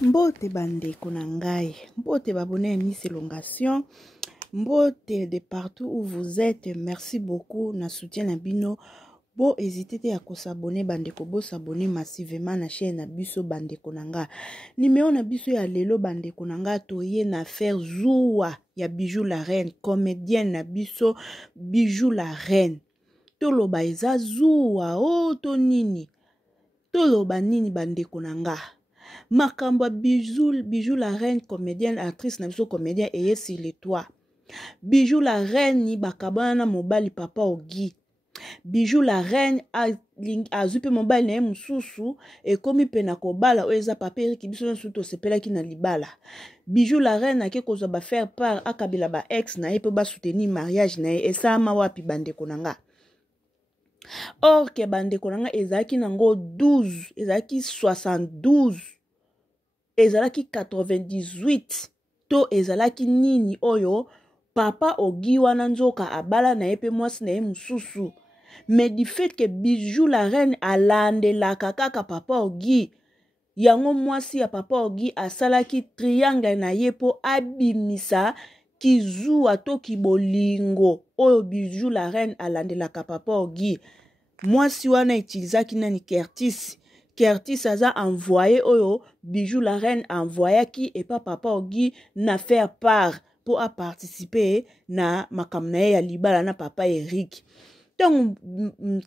Mbote bandeko na ngai, mbote babone Miss Elongation, mbote de partout où vous êtes, merci beaucoup na soutien na bino. Bo hésitez te à s'abonner bandeko, bo s'abonner massivement na chaîne na biso bandeko na nga. Numéro na biso ya lelo bandeko na nga toye na faire Zoua ya Bijou la Reine, comédienne na biso Bijou la Reine. Toloba eza Zoua o to nini. Toloba nini bandeko na nga. Makamba Bijou la Reine, comédienne, actrice na biso comédien eye sur le toit. Bijou la Reine ni bakabana mobali papa Ogi. Bijou la Reine a zupe mobali na ye mususu e komi pena kobala oeza papa Eric biso nsuto sepela ki na libala. Bijou la Reine ake kozwa ba faire part akabila ba ex na ye pe ba soutenir mariage na ye esama wapi bandeko na nga. Or ke bandeko na nga ezaki nango 12, ezaki 72, ezalaki 98, to ezalaki nini oyo papa Ogi wana nzoka abala na ye pe mwasi na ye mususu. Mais du fait que Bijou la Reine alandelaka kaka papa Ogi, yango mwasi ya papa Ogi asalaki triangle na ye po abimisa kizua to kibolingo oyo Bijou la Reine alandelaka papa Ogi. Mwasi wana utilizaki nani Curtis. Curtis aza envoyé oyo Bijou la Reine envoyaki et pas papa Ogi na faire part pour a participer na makamna ya libala na papa Eric. Donc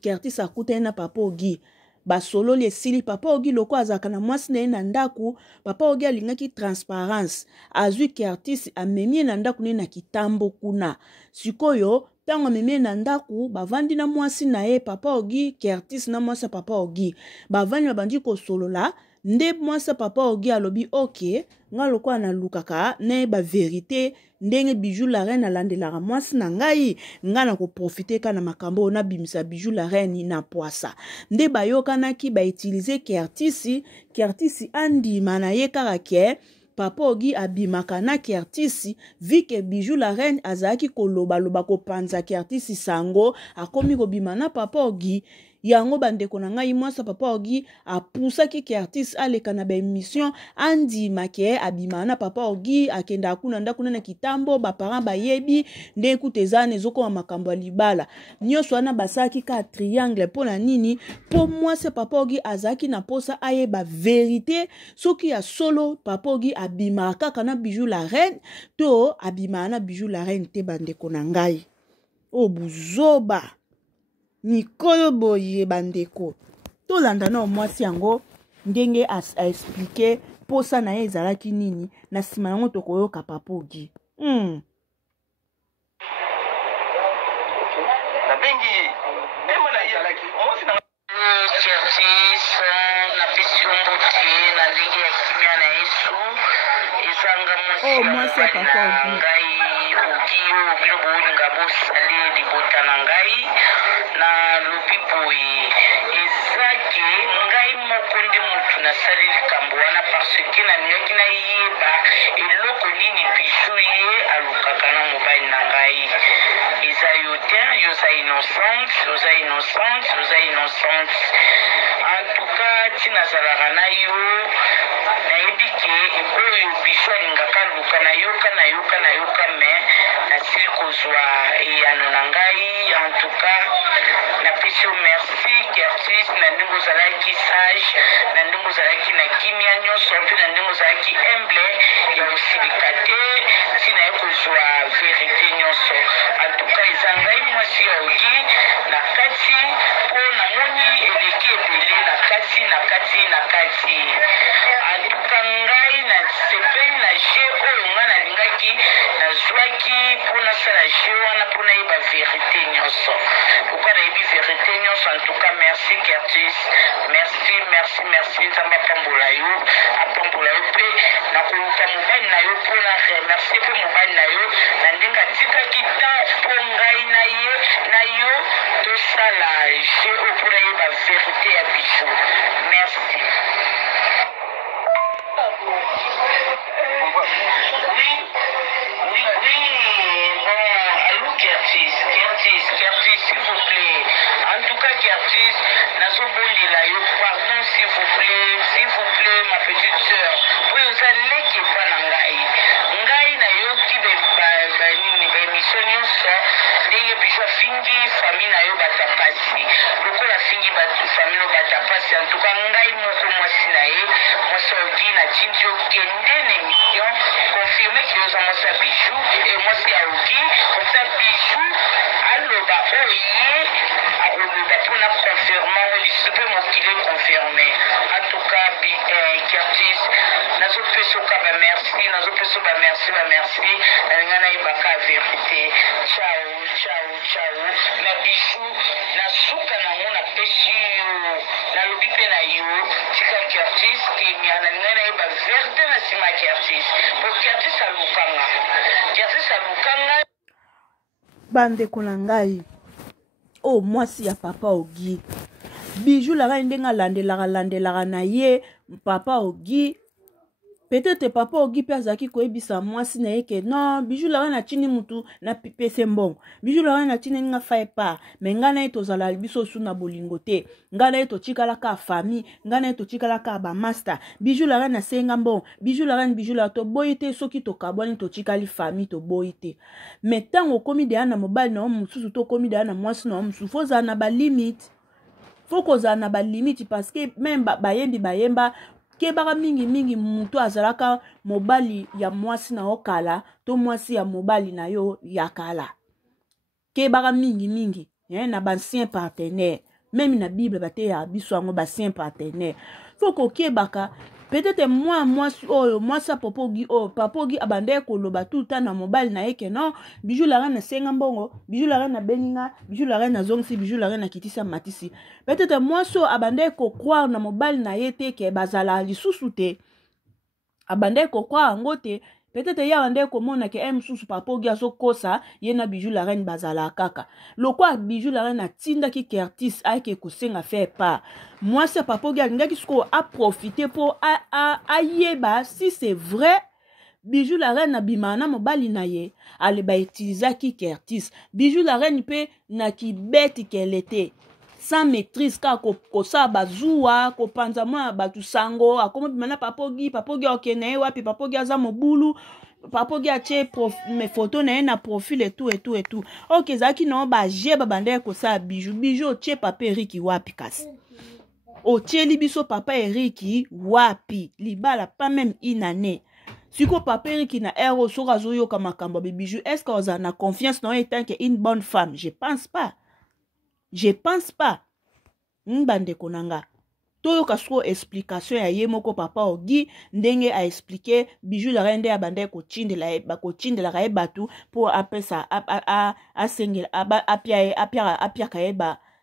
Curtis akuta na papa Ogi basolo le sili papa Ogi loko azaka na mwasi na na ndaku papa Ogi alingaki transparence azui Curtis amemie na ndaku na kitambo kuna sikoyo tango amemie na ndaku bavandi na mwasi na ye papa Ogi Curtis na mwasi papa Ogi bavandi babandi ko solola nde mwasi papa Ogi alobi ok nga loko na lukaka ne ba vérité ndenge Bijou la Reine alandelaka mwasi na ngai nga na ko profiter kana makambo na bimisa Bijou la Reine na poasa nde bayokanaki ba utiliser Curtis andima na ye kaka ke papa Ogi abimaka na Curtis vu que Bijou la Reine azaki koloba loba ko panza Curtis sango akomi ko bima na papa Ogi. Yango bandeko na ngai mwasa papa Ogi apusaki Curtis aleka na ba émission andima ke abima na papa Ogi akenda kuna ndakuna na kitambo ba parents bayebi nde kutezane zoko makambo libala nyoso wana basaki ka triangle pona nini po mwasa papa Ogi azaki na posa aye ba vérité soki ya solo papa Ogi abima kaka na Bijou la Reine to abima na Bijou la Reine te bandeko na ngai o buzoba Mikolo boye bandeko. To landa na mwasi yango ndenge a expliquer posa na ye ezalaki nini na sima yango tokoyoka papa Ogi. Oh mwasi ya papa Ogi. Na lupipoye ezaki ngai moko nde mutu nasali likambo wana parce que nalingi na yeba eloko nini Bijou ye alukaka na mobali na ngai eza yo te yoza innocente en tout cas tinazalaka na yo nayebi ke oyo Bijou alingaka luka nayoka me nasili kozwa eyano na ngai en tout cas merci Curtis na ndenge ozalaki sage na ndenge ozalaki na kimia nyonso mpe na ndenge ozalaki humble ya kosilika te ntina ye kozwa vérité nyonso antuka eza ngai mwasi ya Ogi na kati mpo namoni eleki ebele na kati antuka ngai na sepeli na je oyo nga nalingaki nazwaki mpo nasala je wana mpo nayeba vérité nyonso pourquoi nayebi vérité nyonso en tout cas merci Curtis merci nzambe apambola yo mpe nakoluka mobali na yo mpo na remercie mpe mobali na yo na ndenge atikaki ta mpo ngai na yo tosala je oyo mpo nayeba vérité ya Bijou merci. Curtis, s'il vous plaît. En tout cas, Curtis, pardon, s'il vous plaît, ma petite soeur. Oui, bijou afingi famille na yo batapasi lokola afingi famille no batapasi en tout cas ngai moko mwasi na ye mwasi ogi na tindi okende na émission confirme ki oza mwasi ya bijou et mwasi ya ogi comme ça bijou aloba oyo ye akoloba mpona confirma oyo lisusu mpe mokili confirme en tout cas Curtis nazopesa oka bamerci nazopesa bamerci nalinga nayebaka vérité ciao na bijou nasuka nango napesi yo nalobi mpe na yo tika Curtis kemia nalinga nayeba vérité na nsima ya Curtis po Curtis alukanga bandeko na ngai o mwasi ya papa Ogi bijou la ngai ndenge alandelaka na ye papa Ogi peut-être papa Ogi pe azaki koyebisa mwasi na ye ke non bijou la ngai na tini mutu na pese mbongo bijou la ngai na tini nga faye pa me ngai na ye tozala biso su na bolingo te ngai na ye totikalaka famille ngai na ye totikalaka bamaster bijou la ngai na senga mbongo bijou la ngai toboyi te soki tokabwani totikali famille toboyi te me ntango okomi deya na mobali na yo mosusu to okomi deya na mwasi na yo mosusu fo ozala na balimite faut kozala na balimite parce que même bayemba kebaka mingi mutu azalaka mobali ya mwasi na yo kala to mwasi ya mobali na yo ya kala kebaka mingi na bancien partenaire même na Bible bateya biso yango bancien partenaire faut kokebaka peut-être mwasi oyo mwasi papa Ogi abandeye koloba tout le temps na mobali na ye ke non bijou la reine na senga mbongo bijou la reine na beninga bijou la reine na zongsi bijou la reine na kitisa matisi peut-être mwasi oyo abandeye croire na mobali na ye te ke bazala lisusu te abandeye croire yango te peut-être ya abandeye komona ke mosusu papa Ogi azokosa ye na bijou la reine bazala kaka lokwa bijou la reine atindaki Curtis ayeke kosenga faire part mwasi ya papa Ogi alingaki sikoyo aprofite mpo ayeba si c'est vrai bijou la reine abimaka na mobali na ye aleba utilizaki Curtis bijou la reine mpe na kibeti kele te sans maîtrise kaka kosala bazuwa kopanza mwa bato sango akoma bima na papa Ogi akende ye wapi papa Ogi aza mobulu papa Ogi atie photo na ye na profil et tout ok ezalaki na baje babandaki kosala bijou otie papa Eriki wapi kasi otieli biso papa Eriki wapi libala pas même une année siko papa Eriki na ero soka azoyoka makambo ya bijou est-ce que ozala na confiance na yo etant que une bonne femme je pense pas bandeko nanga toyoka siko explication ya ye moko papa Ogi ndenge a expliquer bijou la reine abandaki kotindelaka ye batu po apesa asengela apiaka ye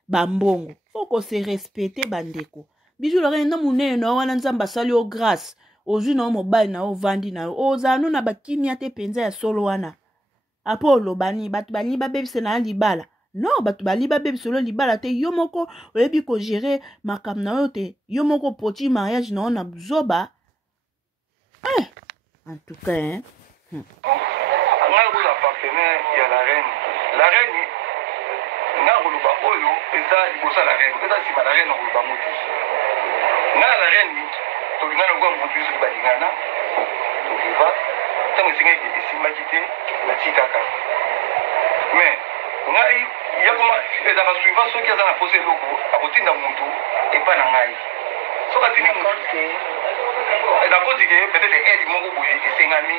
bambongo faut se respecter bandeko bijou la reine na munene na wana nzambe asali yo grâce ozwi na yo mobali na yo ovandi na yo ozala no na bakimia te mpenza ya solo wana apo olobani bato bali babebise na libala non bato bali babebise lo libala te yo moko oyebi kogere makambo na yo te yo moko poti mariage na yo na zoba en tout cas nga koza partenaire ya la reine nga koloba oyo eza liboso ya la reine eza nsima la reine akoloba motu nga la reine tolingana koka motu biso balingana toviva ntango esengaki esimbaki te natikaka mais ngai yakoma ezaka suivant soki aza na posa eloko akotinda motu epa na ngai soki atindi nakoti ke peut-être aide moko boye esengami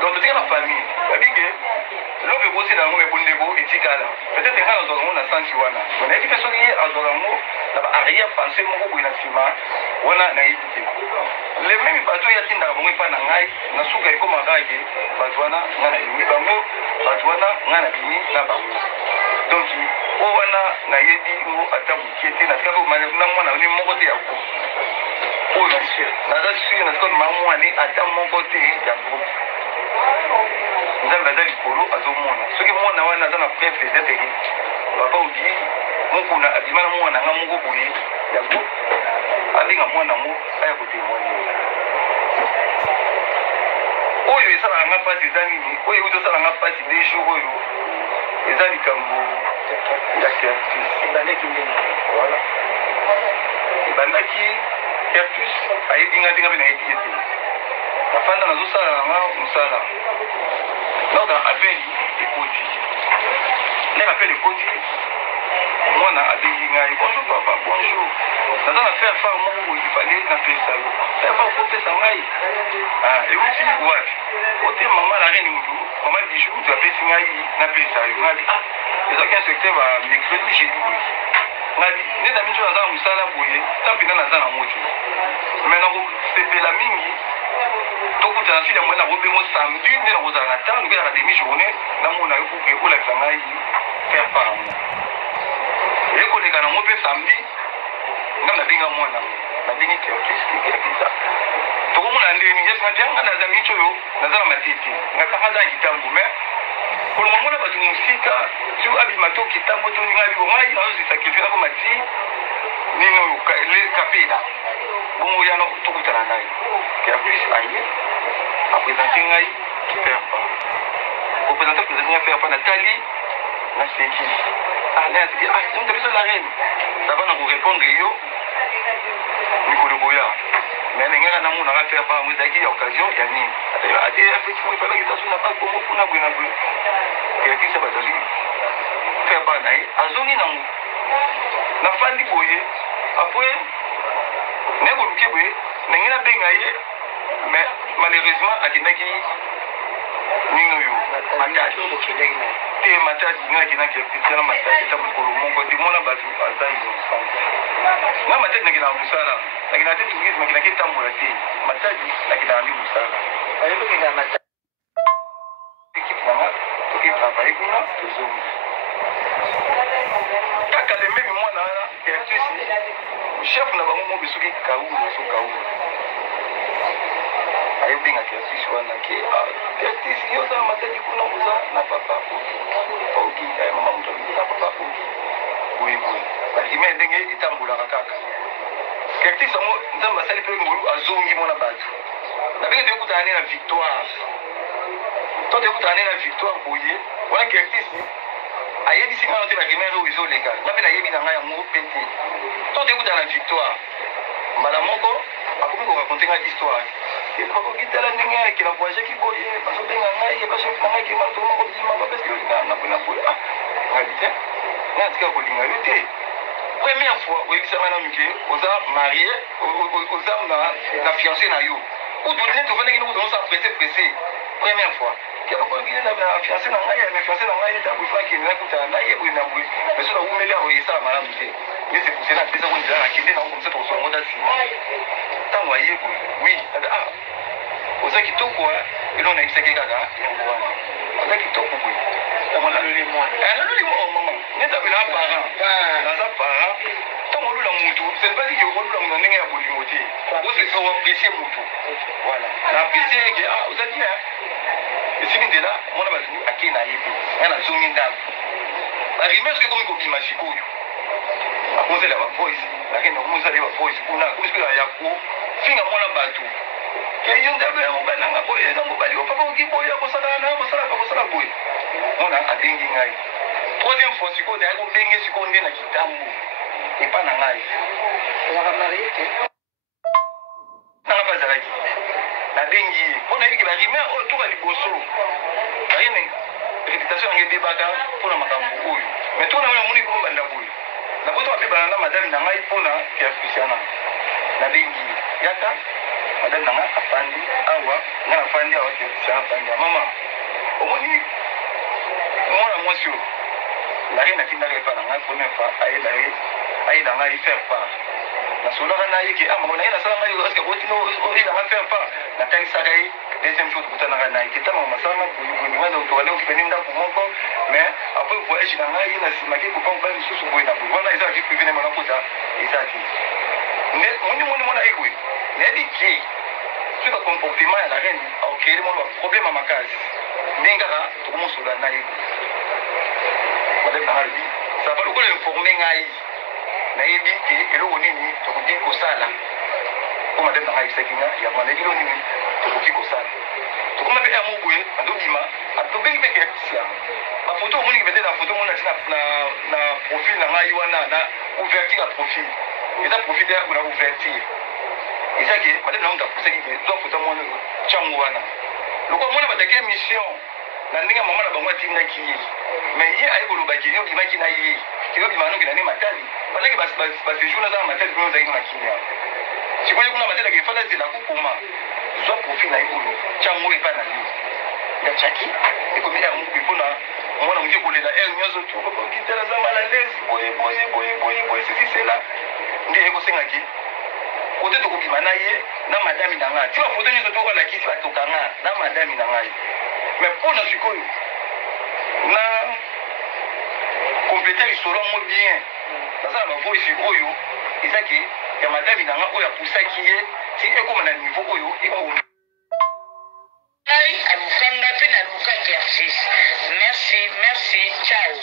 donc totikala famille yabi ke lobe ekosi na yango mebondeko etikala peut-être ngai nazwaka yango na sansi wana nayebi mpe soki ye azwaka yango na baarrière pensée moko boye na nsima wana nayebi te le meme bato yatindaka bango epa na ngai na suka ekomaka ke bato wana ngai nalingi bango bato wana ngai nabimi na bango donc o wana nayebi ngo ata mokie te natikaka na mwana ni moko te yako oyo naza sur natikaka mamwani ata moko te ya groupe nzambe aza likolo azomona soki mwana wana aza na preuve peut-être papa Ogi mokuna abima na mwana nga moko boye ya groupe abenga mwana ngo aya kotemoine oyo esalaka nga mpasi eza nini oyo euti osalanga mpasi des jours oyo eza likambo ya Curtis ebandaki ndenge voilà ebandaki Curtis ayebi nga te nga mpe nayebi ye te nafanda nazosala nga mosala donc apeli ekoti ne rappelle ekoti mwana abengi ngai bonjour papa bonjour naza na faire far moko boye ifale napesa yo faire far kopesa ngai euti wapi ote mama la reine mutu mama bijou mutu apesi ngai napesa yo ngai ezalaki inspecteur ba mercredi jeudi boye ngai neta miso naza na mosala boye ta mpena naza na moto me nakosepela mingi tokutana fili ya moye nakobengo samedi nde nakozala na temps lokelaka demi journée namona yo kuke kolakisa ngai faire far yango ekoleka nango mpe samedi nga nabenga mwana nabengi keakisa tokomona ndeni yesinga nga naza miso oyo naza na matete ngakanga aza na kitambo me kolonga mona bato mosika so abima to kitambo to ninga bibo ngai nazozisakrifie nako mati nini oyo kapela bongo yana tokutana naye keakulis aye apresente ngai faire pas kopresente ngai faire pas natali naseki donc biso la reine ça va na korépondre yo mikolo boya mais ndenge nga namonaka faire pas ngo ezalaki ya occasion ya nini ate effectivement ifalaki taso na pas kongo kuna boye na boye keyakisa bazali faire pas na ye azongi nango nafandi boye apres nekoluki boye ndenge nabenga ye mais malheureusement akendaki nini oyo matadi te matadi nga akinaki kristiana matadi ta mokolo moko te mona bato aza innocent nga matadi nakendaka mosala nakendaka te tourisme nakendaki etambola te matadi nakendaka ndi mosala ekipe nanga toketravaille kuna tozongi kaka lembemi mwana wana ertusi chef na bango mobe soki kaula so kaula ayobenga kertis wana ke kertis yo za matadi kuna oza na papa oki mama moto aza papa oki boyeboye barime ndenge etambolaka kaka kertis yango nzambe asali mpe ngolu azongi mona bato nabenge toyekutana ne na victoire to toyekutana ne na victoire boye wana kertis ayebisi ngai te barime oyo ezoleka nga mpe nayebi na ngai yango mpe te to toyekutana na victoire mbala moko akomi korakonte ngai histoire bakokitala ndenge ayekela voyageki boye bazobenga ngai bashef na ngai kema tomoko bima bapeske olinga napona boye ngai te ngai atika kolinga yo te première fois oyebisa ngai nanu ke oza marie oza na fiancé na yo ududine tofandeki nokuta oza presse première fois kebakolikile na fiancé na ngai me fiancé na ngai etabwifakende nakutana naye boye na boye meso na umeli aho esala malamu te ye se pousse na pesa konzela nakende nango komisa tokosolongo ta nsima ntango aye boye oui oza kitoko elo nayebisaki kaka yango wana oza kitoko boye naluli mama netabela parent naza parent ntango olula mutu senepasike olula mutu na ndenge ya bolingo te oapresie mutu voilà na apresie eke oza bien esili nzela mwana bato ake na ye mpe ngai nazongi ndako barime soki ekomi kobima sikoyo akonzela bavoice nakende komozala ye bavoice kuna komisikoya ya kofinga mwana bato keyo ndako ya mobali nanga boye eza mobali opapa okiboya kosala na kosala boye mwana abengi ngai troisième fois sikoyo naya kobenge sikoyo nde na kitambo epa na ngai nanga mpe azalaki nabengi ye mpo nayebiki barime oyo toka liboso ayene réputation yango ebebaka mpona makambo oyo mais tona namoni kombanda boye napoto babebana na madame na ngai mpona keaspiciana nabengi yaka madame nanga afandi awa nga nafandi awa keaspiciana afandi mama omoni mwana mwasi oyo lare natindaka epa na ngai première fois ayeda ngai faire part nasolaka na ye ke mama naye nasala ngai eske otina oyeda ngai faire part natalisaka ye deuxième jour tokutanaka na ye ketama masala boyeboyinga tokale okipeni ndako moko mais après voyage na ngai ye na nsima ke kopa mobali lisusu boye na boye wana eza vie privé ne mana kota eza te moni mona ye boye nayebi ke soki bacomportement ya la reine aokele mona baproblème ya makasi ndenge kaka tokomosola na ye madame nanga lobi sava lokola informe ngai nayebi ke eloko nini tokoki kosala po madame nanga yebisaki nga yango nayebi eloko nini tokoki kosala tokoma mpe yamo boye azobima tobengi mpe keakisia bafoto omoniki pete na foto omoni nati na profil na ngai wana na ouverture ya profil eza profil ya na ouverture eza ke madame nango tapusaki ke zwa foto mwana cango wana lokola mona bataki émission na ndenge mama na bango atindaki ye mais ye aye kolobaki ye obimaki na ye keyobima noki na nde matali bandaki basejour naza na matali mpe ozalaki na kimia sikoyo kuna matali akefanda zela kokoma zwa profil na ye oyo tyango epa na yo ngatiaki ekomi er mokubi mpona omwana moke kolela er nyonso tu kitela za malalesi boye sesisela nde ekosengaki kote tokobima na ye na madami na ngai ti bafoto nyonso tokolakisi batoka nga na madami na ngai mais mpona sikoyo na komplete lisolo yango bien naza na bavoisi oyo ezaki ya madami na ngai oyo apusaki ye ti ekoma na niveau oyo ekomi alukanga mpe nalukaki artiste merci ciao.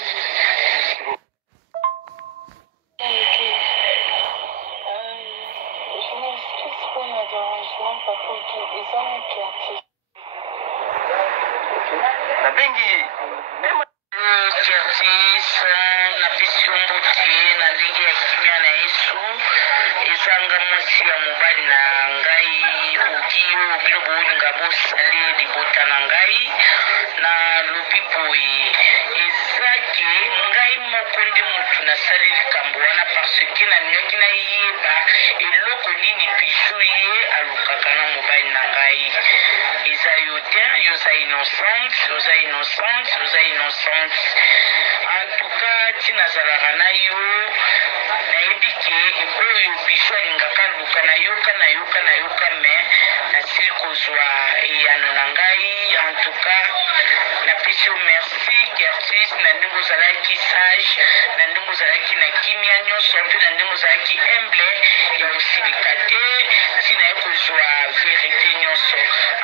nabengi Curtis napesi yo mbote na ndenge ya kimia na yesu ezanga mwasi ya mobali na ngai oki oyo bino bolinga bosali libota na ngai na lobi boye ezake ngai moko nde motu nasali likambo wana parce ke nalingi nayeba eloko nini bizu ye alukaka na mobali na ngai eza yo te yoza innocente en tout cas ti nazalaka na yo nayebi ke oyo bizu alingaka luka nayoka me nasili kozwa eyano na ngai en tout cas napesi yo merci Curtis na ndenge ozalaki sage na ndenge ozalaki na kimia nyonso mpe na ndenge ozalaki humble ya kosilika te ntina ye kozwa verité nyonso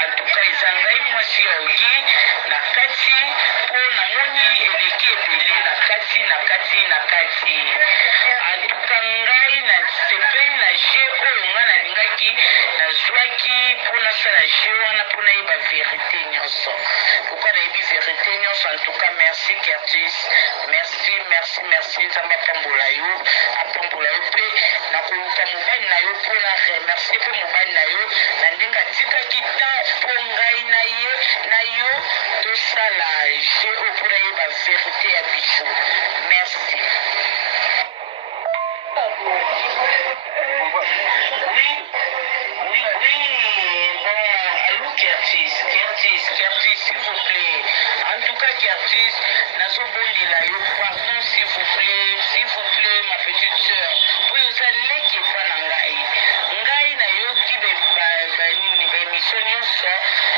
en tout cas eza ngai mwasi ya ogi na kati mpo namoni eleki ebele na kati en tout cas ngai nasepeli na je oyo ngai nalingaki nazwaki mpo nasala je wana mpo nayeba verité nyonso pourkui nayebi verité nyonso en tout cas merci Curtis merci nzambe apambola yo mpe nakoluka mobali na yo mpo na remercie mpe mobali na yo na ndenge atikaki ta mpo ngai na yo tosala je oyo mpo nayeba verité ya biso merci. Curtis, s'il vous plaît. En tout cas, Curtis, nazobondela yo pardon, s'il vous plaît, ma petite sœur. Oui, ozaleki epa na ngai nayoki bemission nyonso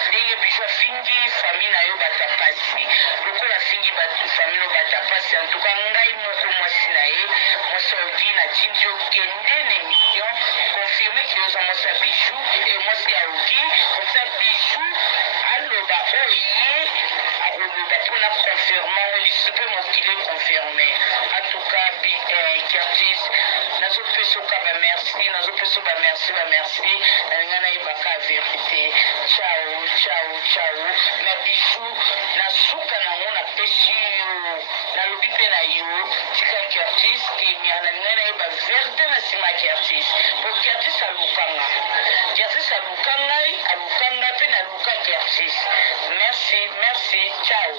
ndenge biso afingi famille na yo bata pasi lokola afingi famille no bata pasi en tout cas ngai moko mwasi na ye mwasi odi natindi yo kende na émission confirme ke oza mwasi ya bijou e mwasi ya ogi comme ça bijou aloba oyo ye akoloba mpona confirma oyo lisusu mpe mokili confirme en tout cas Curtis nazopesa oka bamerci nalinga nayebaka verité ciao na bijou nasuka nango napesi yo nalobi mpe na yo tika Curtis kemia nalinga nayeba verte na nsima ya Curtis po Curtis aluka ngai mpe naluka Curtis merci ciao.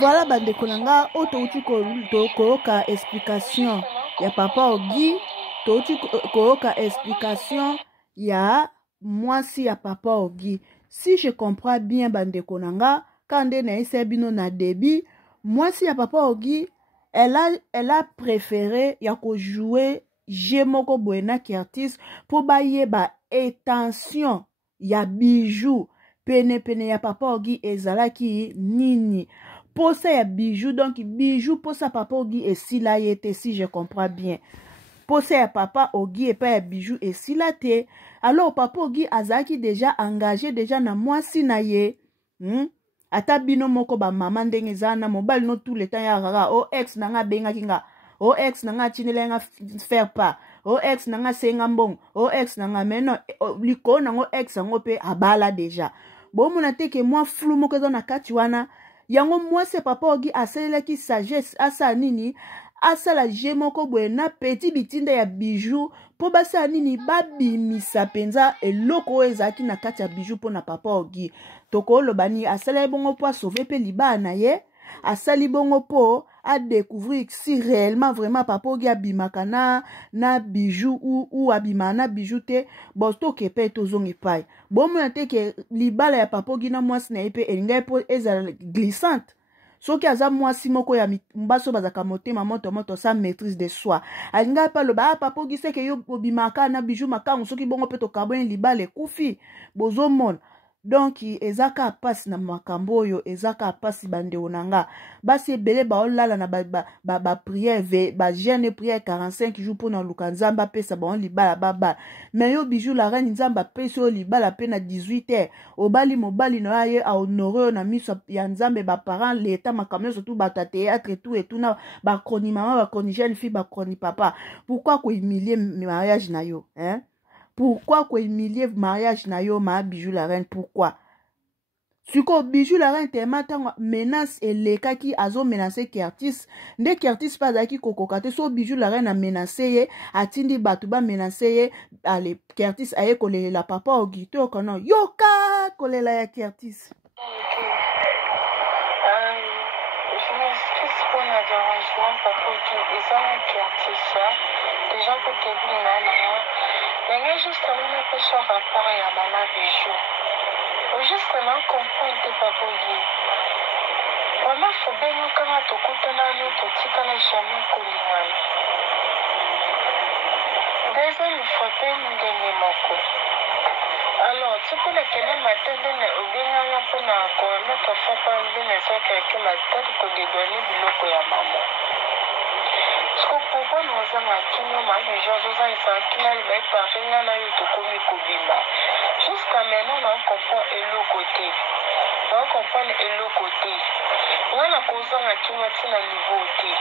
Voilà bandeko na nga oyo touti koyoka explication ya papa Ogi, touti koyoka explication ya mwasi ya papa Ogi. Si je comprends bien bandeko na nga kande na ese bino na début mwasi ya papa Ogi elle a préféré ya ko jouer je moko boye na Curtis po bayeba intention ya bijou pene ya papa Ogi ezalaki nini posa ya bijou. Donc bijou posa papa Ogi esila ye te, si je comprends bien. Posa ya papa Ogi et pas ya bijou esila te. Alors papa Ogi azaki déjà engagé déjà na mwasi na ye. Ata bino moko ba mama ndenge zana mobile no tout le temps ya rara o ex nanga benga kinga o ex nanga chinele nga faire pas o ex nanga senga mbong o ex nanga meno liko nango ex ngo pe abala déjà. Bon mona te ke moi flou moko na kati wana yango moi c'est papa Ogi aselaki sagesse asa nini asala je moko boye na petit bitinda ya bijou po basala nini babimisa penza eloko oyo ezalaki na kati ya bijou mpo na papa Ogi. Tokoloba nini asala bongo po asauve pe libala na ye, asali bongo po a découvrir si réellement vraiment papa Ogi abimaka na bijou ou abimaka na bijou te. Bon toke pe tozongi pai bomona te ke libala ya papa Ogi na mwasi na ye pe elingai po ezala glissante. Soki aza mwasi moko ya mbaso bazaka motema moto sa maîtrise de soi. Alinga pa loba papa Ogi seke yo obimaka na bijou makangu soki bongo pe tokaboni libala ekufi bozomona. Donc ezaka pasi na makambo oyo ezaka pasi bande onanga basi ebele baolala na ba prière ba jeûne prière 45 jours pour na luka nzamba pesa ba on libala baba mais yo bijou la reine nzamba pesa yo libala pe na 18h obali mobali na ye a honorer na miso ya nzambe ba parents l'état makambo surtout ba théâtre tout et tout na ba chroni maman ba chroni jeune fille ba chroni papa. Pourquoi ko humilier mariage na yo hein? Pourquoi ko humilier mariage na yo ma bijou la reine? Pourquoi? Suko bijou la reine te matanga menace eleka ki azo menacer Curtis. Nde Curtis pas aki kokokate so bijou la reine a menacé ye atindi batu ba menacé ye ale Curtis aye kolela papa Ogi to kono yoka kolela ya Curtis. Je m'excuse pour le dérangement papa Ogi ils ont Curtis déjà que tu es là. Mais justement, on peut se rapport à maman bijou. Justement, comprendre papa Ogi. Vraiment, faut bien nous quand on t'écoute dans l'autre, tu connais jamais Kolingana. Deuxième, il faut bien nous donner mon coup. Alors, tu peux le connaître maintenant, ou bien pour notre papa, bien les autres qui m'attendent pour dédouaner du loco à maman. Parce que pourquoi nous avons un kino, ma bijou, nous avons un kino, mais par rien, là, il te commis Kobima. Jusqu'à maintenant, on comprend le côté. On comprend le côté. On a causé un kino, tu n'as niveau côté.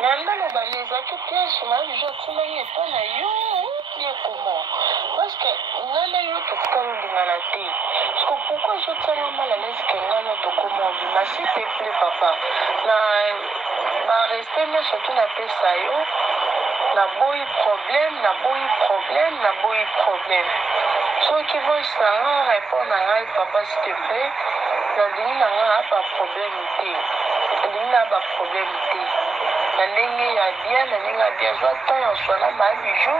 Mais on a les autres pièges, ma bijou, tu n'as pas na yo, bien comment. Parce que on a eu tout ça dans la tête. Parce que pourquoi je tiens mal à l'aise que on a tout comment. Mais s'il te plaît, papa, na rester mais surtout na pesa yo na boy problème ceux qui vont s'en répondre à papa s'il te plaît na dini na pas problème na ndenge ya bien na ndenge ya bien soit temps en soit na ma bijou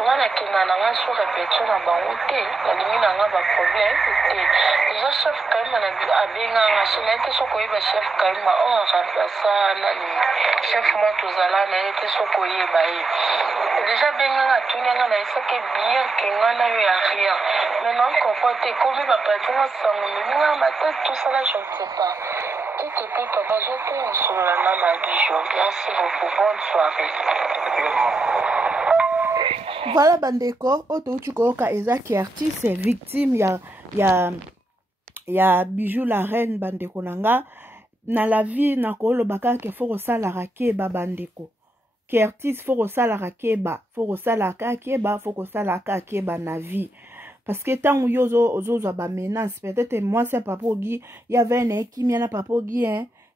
ngana kina na sur répétition na bango te na ndenge na ba problème te déjà chef quand même na abenga na sonete soko yeba chef quand même on remplaça na chef Montozala na été soko yeba déjà benga na tunanga na esake bien que ngana yo ya rien maintenant comporter comme ba patina sango minga mata tout ça là je ne sais pas. Merci beaucoup, bonne soirée. Voilà bandeko, oto uchukoka ezaki artiste victime ya bijou la reine bandeko nanga na la vie na kolo baka ke foko sala rakeba bandeko. Ke artiste foko sala rakeba, foko sala rakeba na vie. Parce que tant yozo ba menace peut-être moi c'est papa Ogi il y avait un équipement na papa Ogi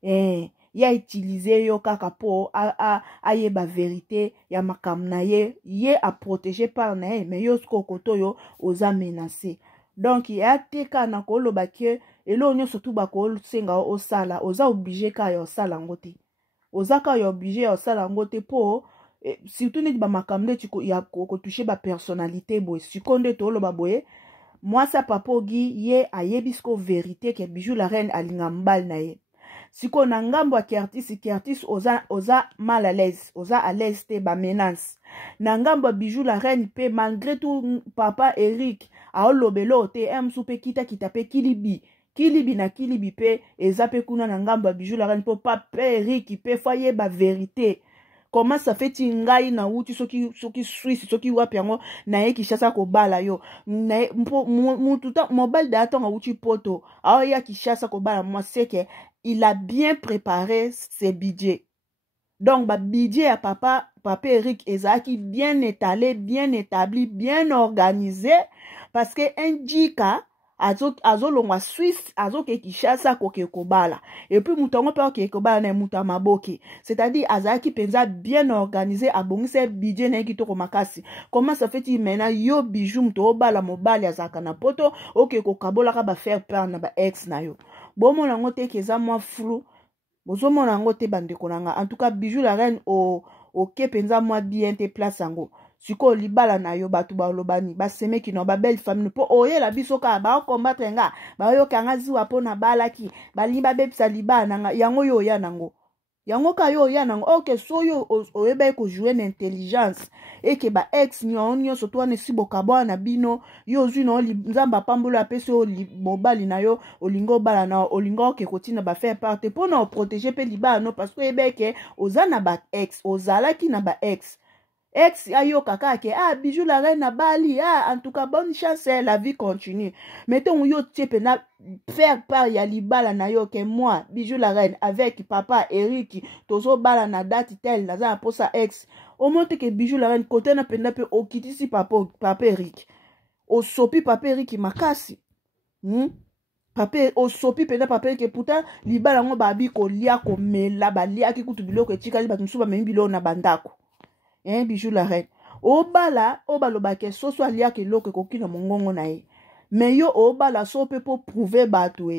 il a utilisé yo kaka po a yeba vérité ya makamna ye a protéger par na mais yo skokoto yo oza menacé donc il a teka na ko loba ke elo nyo surtout ba ko senga o sala oza obligé ka yo sala ngote oza ka yo obligé yo sala ngote po surtout neti ba makamde tu ya ko toucher ba personnalité boy sikonde to lo ba boye moi ça papa Ogi ye ayebisko vérité ke bijou la reine alinga mbal na ye siko na ngambo ya Curtis oza mal à l'aise oza à l'aise te ba menace na ngambo bijou la reine pe malgré tout papa Eric a olobelo te soupe kita pe kilibi na kilibi pe ezape kuna na ngambo bijou la reine po papa Eric pe foye ba vérité. Comment ça fait tingai na uti soki Suisse soki wapi yango na ye Kishasa ko bala yo na mututa mobile data nga uti poto awa ya Kishasa ko bala moi c'est que il a bien préparé ses budgets. Donc ba budget ya papa Eric ezaki bien étalé, bien établi, bien organisé parce que un jika azolongwa Suisse azoke Kinshasa koke kobala et puis mutongo pe koke kobala na muta maboke c'est-à-dire azaki penza bien organisé abongise budget na kitoko makasi comment ça fait maintenant yo bijou muto bala mobali azaka na poto oke kokabola ka ba faire peur na ba ex na yo bomo na ngote keza mwa flou bozomo na ngote bandeko nanga en tout cas bijou la reine o ke penza mwa bien te place yango siko libala na yo batu ba lobani ba semeki no ba belle famille po oye la biso ka ba combattre nga ba yo kanga ziwa po na balaki ba limba bebisa libana nga yango yo ya nango yango ka yo ya nango ok so yo oyeba ko jouer na intelligence et que ba ex nyo so to ne siboka bwana bino yo zwi no nzamba pambola apesi o mobali na yo olingo bala na olingo ke kotina ba faire part pour na protéger pe libana no parce que ebeke ozana ba ex ozalaki na ba ex ayo kaka ke bijou la reine na bali en tout cas bonne chance la vie continue mettons yo tiepe na faire part ya libala na yo ke moi bijou la reine avec papa Eric tozo bala na date tel na za posa ex au monte ke bijou la reine côté na penda pe okitisi papa Eric o sopi papa Eric makasi papa o sopi penda papa Eric pourtant libala ngo babi ko lia ko mela balia ki kutu biloko etikali batumsuba memi biloko na bandako bijou la reine obala obalobake soso alia keloko kokina mongongo na ye mais yo obala so pe po prouver bato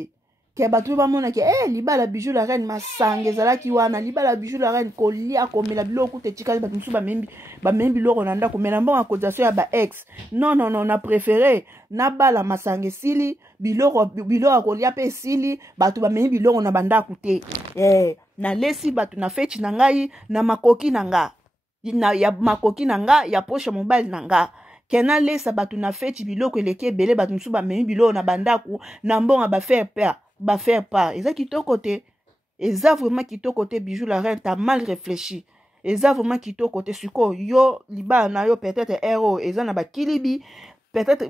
ke bato ba mona ke libala bijou la reine masange zalaki wana libala bijou la reine kolia komela biloko tetikali bato msuba membi biloko na ndako mena mbongo accusation ya ba ex non na préféré na bala masange sili biloko kolia pe sili bato ba membi biloko na bandako te na lesi bato na feti na ngai na makoki na nga ya makoki na nga ya posha mobile na nga kena lesa batu na feti biloko eleke ebele batu msuba memi biloko na bandaku na mbonga ba faire part eza kitoko te eza vraiment kitoko te bijou la reine t'as mal réfléchi eza vraiment kitoko te siko yo libala na yo peut-être héros eza na bakilibi peut-être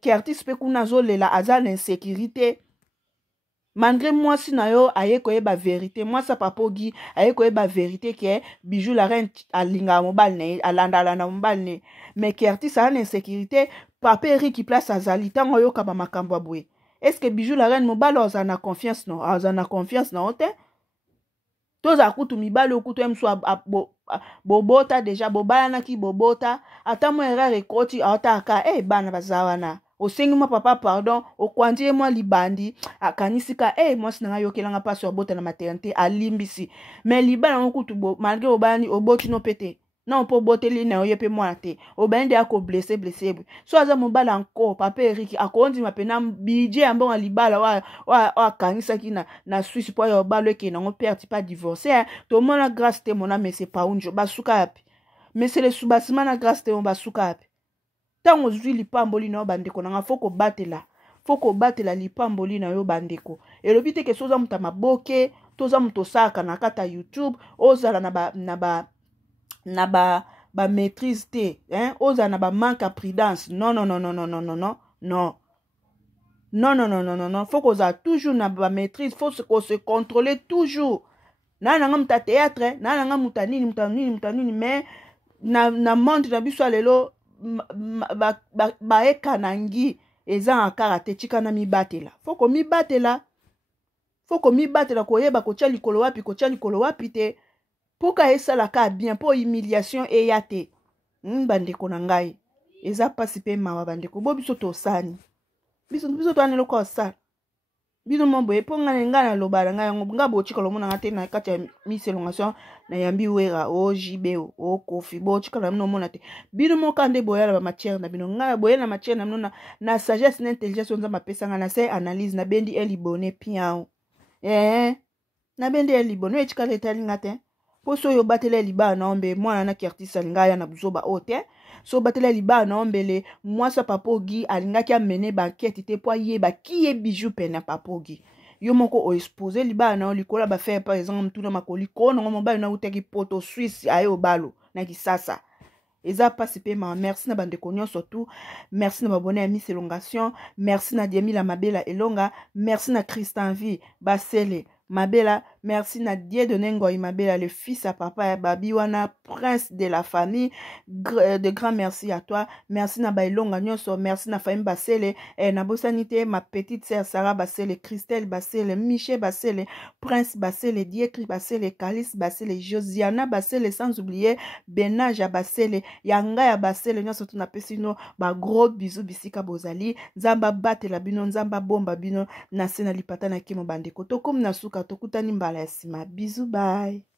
ki artiste pe kuna zolela aza na insécurité malgré moi si na yo aye koyeba vérité moi sa papogi aye koyeba vérité ke bijou la reine alinga mobile ne alanda na mobile ne mais ki artiste a insécurité papa Eric qui place azali tango yo kaba makambo abwe est-ce que bijou la reine mobile ozana confiance non ozana confiance na ote toza kutu mibale okutu emso bobota déjà bobana ki bobota ata mo erreur ekoti aotaka bana bazawana osengi mwa papa pardon okwandie mwa libandi akanisika mwasi nanga yokelanga pasi obota na maternité alimbisi mais libala ngokutu malgré obani oboti no pete na mpo boteli na yo pe mwana te obende ako blessé so aza mobala encore papa Eric akondima pena budget ambonga libala wa kanisaki na Suisse po yo balo ke nango perte pas divorcé to mona grâce te mona mais c'est pas unjo basuka api mais c'est le soubassement na grâce te on basuka api tango zwi lipamboli na yo bandeko nanga foko batela lipamboli na yo bandeko elobi te ke soza muta maboke toza muto saka na kata YouTube ozala na ba maîtrise te ozala na ba manque à prudence non faut qu'on a toujours na ba maîtrise faut qu'on se contrôler toujours nanga muta théâtre nanga muta nini mais na monde na biso lelo baekanangi eza akara te tika na mibatela foko mibatela koyeba kotia likolo wapi te poka esalaka bien po humiliation eya te bandeko na ngai eza pasi pe mawa bandeko bo biso tosani biso toanelo ko osala bino mombo eponga nga na lobala nga yango nga bochika lomona nga te na kati ya miselongation na yambi wera o jibe o kofi bochika na mino mona te bino mokande boya na ba matière na bino nga boya na matière na mino na sagesse na intelligence onza mapesa nga na se analyse na bendi elibone piao na bendi elibone echika letali nga te poso yo batele libana na ombe mwana na ki artiste alinga ya na buzoba ote so batele libana na ombele mwasa papogi alingaki amene banquête te po yeba ki e bijou pena papogi yo moko o exposer libana na likola ba faire par exemple tuna makoli ko na mobile na uteki poto Suisse ayo balo na kisasa eza pasi pe ma merci na bandeko nyonso tout merci na babone ya Miss Elongation merci na Diemi la Mabela Elonga merci na Christian Vie Basele Mabela merci na Dieudonné Ngoy Mabela, le fils à papa et babi wana prince de la famille, de grand merci à toi. Merci na bailonga nyonso, merci na famille Basele, na bosanité ma petite sœur Sarah Basele, Christelle Basele, Michel Basele, Prince Basele, Diekri Basele, Calice Basele, Josiana Basele, sans oublier Benaja Basele, Yanga ya Basele, nyonso tuna pesino ba gros bisous bisika bozali, nzamba bate la bino, nzamba bomba bino, na sena lipata na kimo bandeko, tokum na suka tokutani mbala ya sima, bisous, bye.